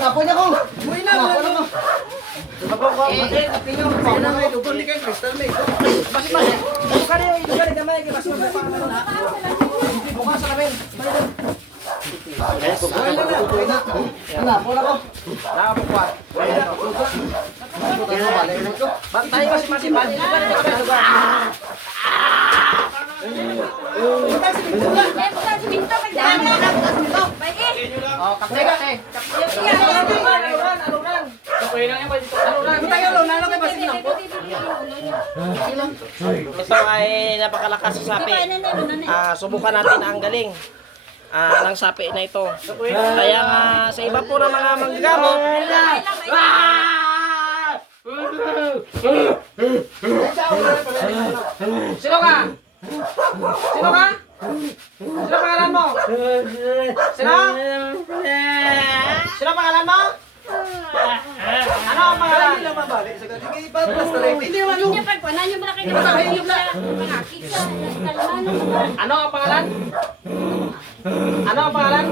Sinapon niya ko. Buhay na, wala na. Tingnan mo, sila may dugon ni kay Crystal may. Basi. Buka rin gamay kay basi mo pa ano na. Buka sa lamin. Sinapon ako. Nakapukwa. Bantay mas ipan. Oh, kapte. Alunan. Ito ay napakalakas sa sapi. Subukan natin ang galing ng sapi na ito. Kaya nga sa iba po ng mga manggagamot. Sino ka? Sino ka? Sino pangalan mo? Sino? Sino pangalan mo? Ano ang pangalan? Hindi lang mabalik sa galing kay Pablas talaga. Hindi man Yung pagkuhanan yung malaki na yung pangakit sa kalman. Ano ang pangalan? Ano ang pangalan?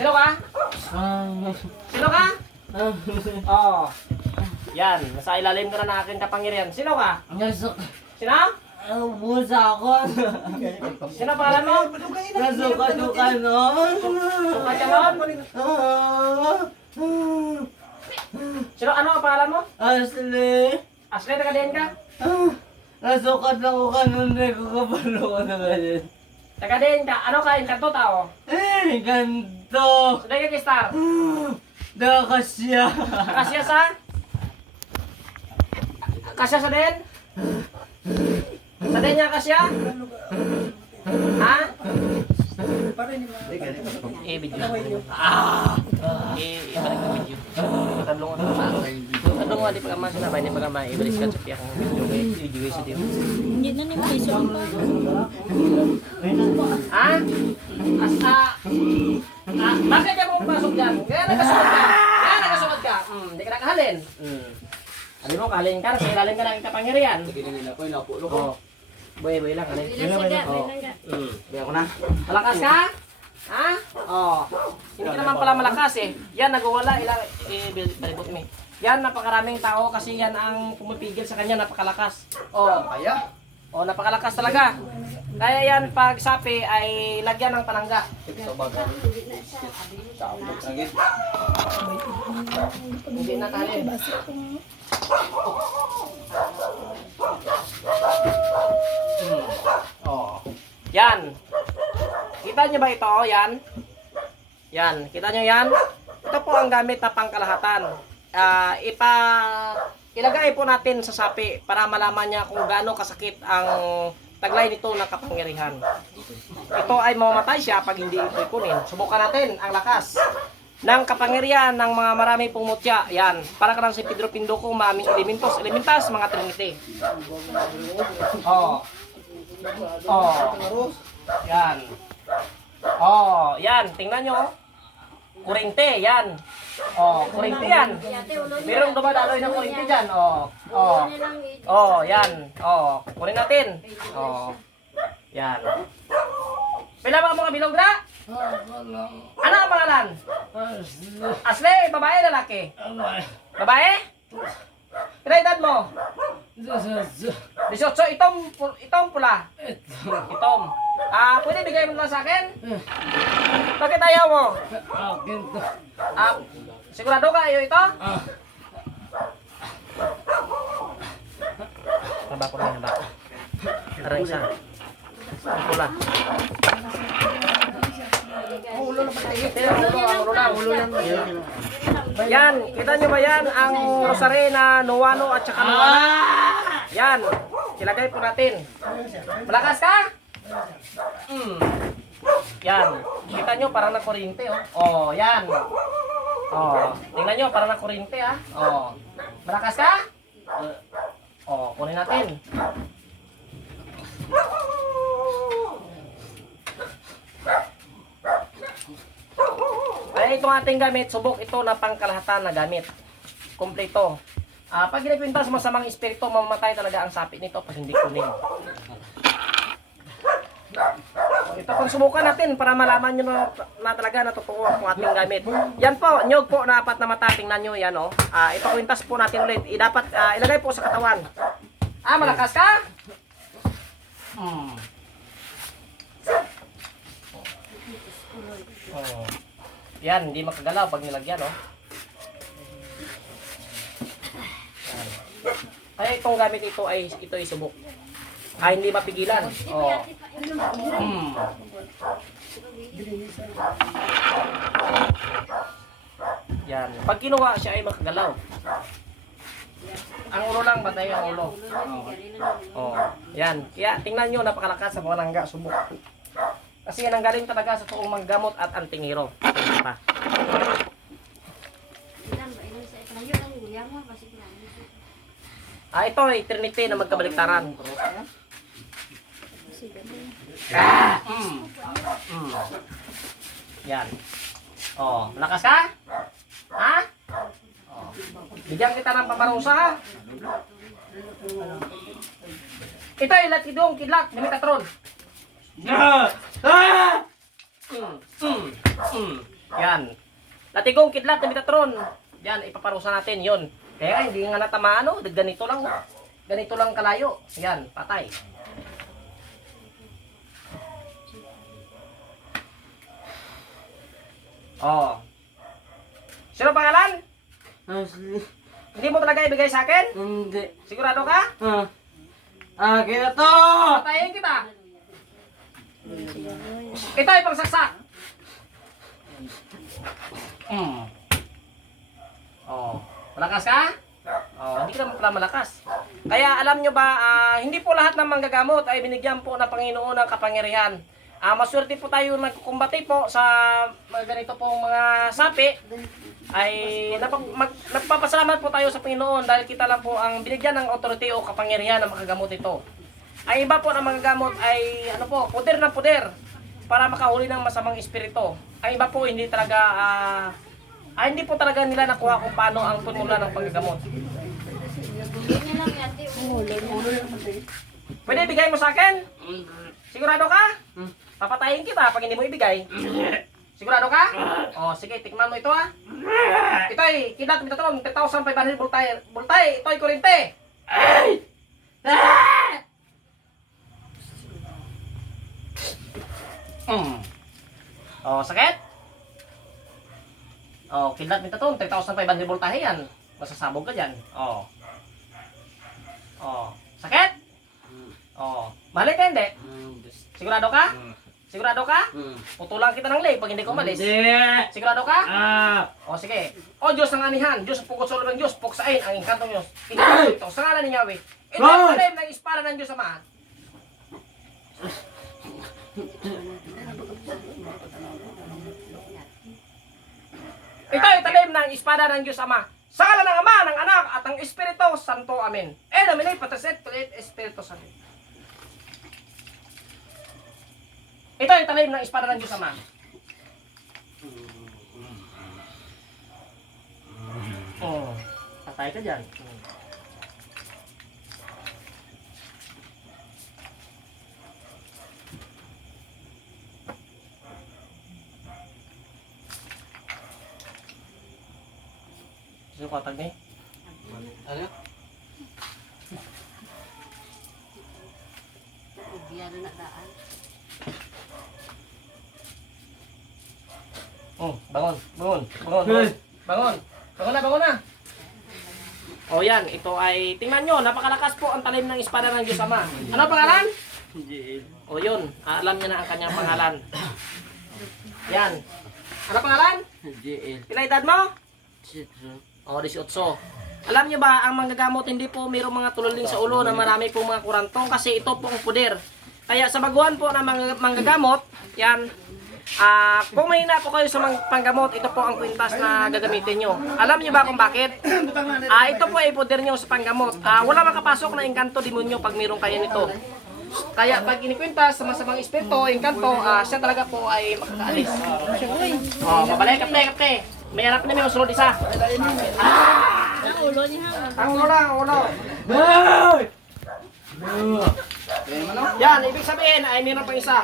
Sino ka? Sino ka? Sino ka? Yan, nasa ilalim ko na ng aking kapangyarihan. Sino ka? Sino? Musa ako. Sino pangalan mo? Nasuka-suka nun. Sukat ka nun? Sino? Ano ang pangalan mo? Asli. Ashley, taga-diyan ka? Nasukat ako kanun. Hindi ko kapalo ko na ganyan. Taga-diyan ka? Ano ka? Inkanto tao? Ganto. Suday ka kistar? Nakasya. Kasya sa? Kasya sa din? Sa din niya kasya? Ha? Video. Ibalik ang video. Tadlong nga di pagkama sinabay ni pagkama ibalik ka sa piyakang video sa din. Hindi na ni piso ang Ha? Bakit ka mo pasok dyan? Kaya nagkasumad ka. Hindi ka nakahalin. Sabi mo, kahalin ka, nasa ilalim ka ng kapangyarihan. Sige nila ko, inapulo ko. Boy lang, halin. Biya ko na. Malakas ka? Ha? Hindi ka naman pala malakas eh. Yan, nagwawala. Balibot mo. Yan, napakaraming tao kasi yan ang pumipigil sa kanya, napakalakas. Kaya? Napakalakas talaga. Kaya yan, pag sapi ay lagyan ng panangga. Hindi na talin. Yan. Kita nyo ba ito? Yan. Yan. Kita nyo yan? Ito po ang gamit na pangkalahatan. Ilagay po natin sa sapi para malaman niya kung gaano kasakit ang taglay nito ng kapangyarihan. Ito ay mamamatay siya pag hindi ito ipunin. Subukan natin ang lakas ng kapangyarihan ng mga marami pong mutya. Yan. Para ka lang si Pedro Pinduco, maraming elementas, mga trinity. Yan. Yan. Tingnan nyo. Kurente, yan. Kurente yan. Merong dumadaloy ng kurente dyan. Yan. Kunin natin. Yan. Pila ba mga bilog na? Ano ang pangalan? Asli, babae, lalaki? Babae? Kaya edad mo? 18, itong pula. Itom. Pwede bigay mo lang sa akin? Bakit ayaw mo? Sigurado ka ayaw ito? Taba ko lang yung baka. Aray isa. Pula. Yan, kita nyo ba yan? Ang Rosarena, Nuano at saka Nuana. Yan, ilagay po natin. Malakas ka? Yan, kita nyo parang nagkuryente. Yan. Oh, tingnan nyo, parang na kurente ha. Oh. Malakas ka? Oh, kunin natin. Ay, itong ating gamit, subok ito na pangkalahatan na gamit. Kompleto. Pag ginagpinta sa masamang espiritu, mamamatay talaga ang sapi nito pag hindi kunin. Ito pang subukan natin para malaman nyo na talaga na totoo ang ating gamit. Yan po, nyog po na apat na mata. Tingnan nyo yan, oh. Ipakwintas po natin ulit. Dapat ilagay po sa katawan. Malakas ka? Oh. Yan, hindi makagalaw pag nilagyan, oh. Yan. Kaya itong gamit ito ay subok. Hindi mapigilan. Oh. Yan. Pag kinuha siya ay makagalaw. Ang ulo lang, batay ang ulo. Oh. Yan. Kaya tingnan nyo, napakalakas sa panangga, subok. Kasi yan ang galing talaga sa toong manggamot at antingero. Ito ay Trinity na magkabaliktaran. Yan. Oh, malakas ka? Ha? Oh. Bigyan kita ng paparusa ha? Ito ay latidong kidlak na Metatron. Yan. Latigong kidlat na Metatron. Yan, ipaparusa natin yon. Kaya hindi nga natamaan, no? Ganito lang. Ganito lang kalayo. Yan, patay. Oh. Sino pangalan? Hindi mo talaga ibigay sa akin? Hindi. Sigurado ka? Akin na to! Patayin kita. Ito ay pangsaksak. Oh, malakas ka? Oh, hindi ka naman pala malakas. Kaya alam nyo ba, hindi po lahat ng manggagamot ay binigyan po ng Panginoon ng kapangyarihan. Maswerte po tayo nagkukumbati po sa ganito pong mga sapi. Ay nagpapasalamat po tayo sa Panginoon dahil kita lang po ang binigyan ng authority o kapangyarihan na makagamot ito. Ang iba po ng mga gamot ay poder ng poder para makahuli ng masamang espiritu. Ang iba po hindi talaga hindi po talaga nila nakuha kung paano ang tunula ng paggagamot. Pwede ibigay mo sa akin? Sigurado ka? Papatayin kita pag hindi mo ibigay. Sigurado ka? Oh, sige, tikman mo ito ha. Ito ay kidlat Metatron 3,500 voltay. Ito ay kurente. Oh, sakit? Oh, kidlat Metatron 3,500 voltahe yan. Masasabog ka dyan. Oh. Oh, sakit? Oh, balik ka hindi? Sigurado ka? Sigurado ka? Putulang kita ng lay pag hindi ko umalis. Sigurado ka? O sige. O Diyos ng anihan, Diyos pugod sa ulo ng Diyos, puksain ang inkantong Diyos. Ito sa ngalan ni Yahweh. Ito ang talim ng espada ng Diyos Ama. Ito ay talim ng espada ng Diyos Ama. Sa ngalan ng Ama, ng Anak, at ng Espiritu Santo. Amen. Domine, Patris et Espiritu Santo. Ito ay talim ng espada ng Diyos Ama. Oh, patay ka dyan. Sino katag ni? Ano? Oh, bangon. Bangon na. Oh, yan. Ito ay, tingnan nyo, napakalakas po ang talim ng espada ng Diyos Ama. Ano pangalan? JL. O yun, alam niya na ang kanyang pangalan. Yan. Ano pangalan? JL. Pila edad mo? Citro. O, 18. Alam niyo ba, ang manggagamot hindi po mayroong mga tululing sa ulo na marami pong mga kurantong kasi ito po ang puder. Kaya sa baguhan po ng manggagamot, yan, Kung mahina po kayo sa panggamot, ito po ang kwintas na gagamitin nyo. Alam niyo ba kung bakit? Ito po ay poder nyo sa panggamot. Wala makapasok na engkanto demonyo pag mayroon kayo nito. Kaya pag inikwintas sa masamang espiritu, engkanto, siya talaga po ay makakaalis. Mabalik, kapte. May harap na may masunod isa. Ang ulo niya. Ang ulo lang, ang ulo. Yan, ibig sabihin ay mayroon pang isa.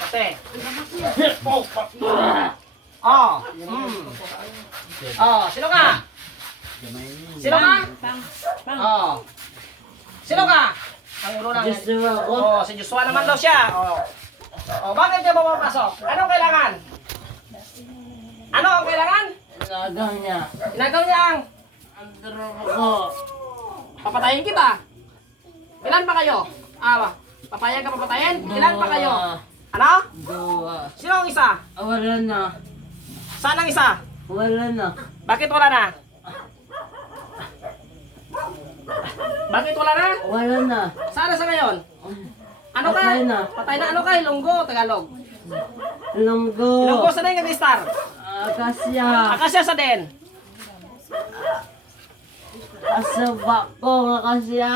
Kapte. Sino ka? Sino ka? Sino ka? Ang ulo lang. Joshua ako. Si Joshua naman daw siya. Bakit ka pumapasok? Anong kailangan? Ano ang kailangan? Nagaw niya. Inagaw niya ang Ang droga ko. papatayin kita. Ilan pa kayo? Papayag ka papatayin? Ilan pa kayo? Ano? Dua. Sino ang isa? Wala na. Saan ang isa? Wala na. Bakit wala na? Bakit wala na? Wala na. Saan na sa ngayon? Ano ka? Patay na. Patay na. Ano ka? Ilonggo, Tagalog. Ilonggo. Ilonggo sa din kag star. Akasya. Akasya sa din. Asaba ko nga kasya.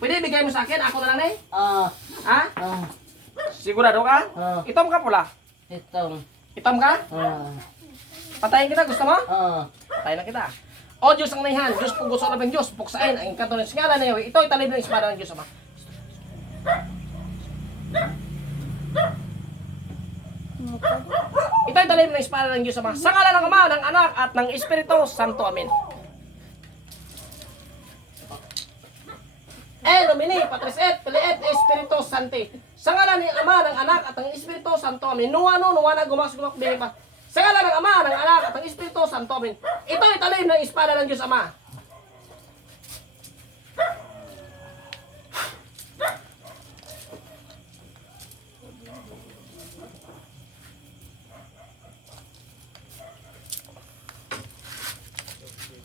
Pwede bigay mo sa akin. Ako na lang eh. Ha? Ah. Sigurado ka? Ah. Itom ka pula. Itong. Itom ka? Patayin kita. Gusto mo? Patayin na kita. O Diyos ang naihan. Diyos kung gusto na ng Diyos. Puksain ang kanto ng singala na iyo. Ito italib ng espada ng Diyos Ama. Ito italib ng espada ng Diyos Ama. Sa ngala ng Ama, ng Anak, at ng Espiritu Santo. Amen. Nomini, Patris et, Filii et, Espiritu Sancti. Sa ngala ng Ama, ng Anak, at ng Espiritu Santo. Amen. Nuwano, nuwana, gumaksugmak, pa. Sa ngala ng Ama, ng Anak, at ng Espiritu Santo. Amen. Ito italib ng espada ng Diyos Ama.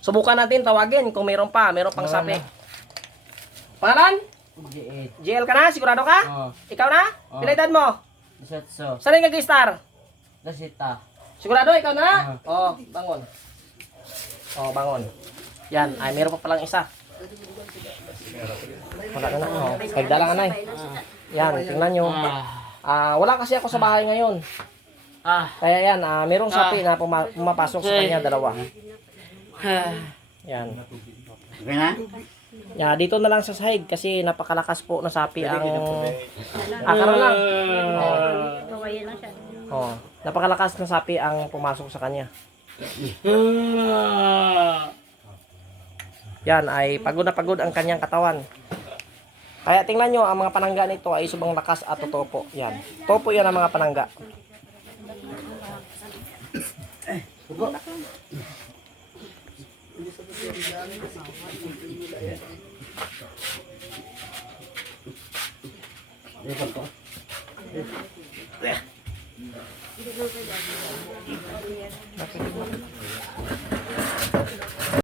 Subukan natin tawagin kung mayroon pang sapi. Pangalan? JL ka na? Sigurado ka? Ikaw na? Pila edad mo? Isatso. Saan yung nag-star? Dasita. Sigurado ikaw na? Bangon. Bangon. Yan, ay meron pa palang isa. Wala na na. Nagdala ka na eh. Yan, tingnan nyo. Wala kasi ako sa bahay ngayon. Kaya yan, merong sapi na pumapasok sa kanya, dalawa. Yan. Okay na? Yeah, dito na lang sa sahig kasi napakalakas po na sapi ang karon lang. Kawayan lang siya. Napakalakas na sapi ang pumasok sa kanya. Yan ay pagod na pagod ang kanyang katawan. Kaya tingnan nyo, ang mga panangga nito ay subang lakas at totoo po. Yan. Totoo po yan ang mga panangga.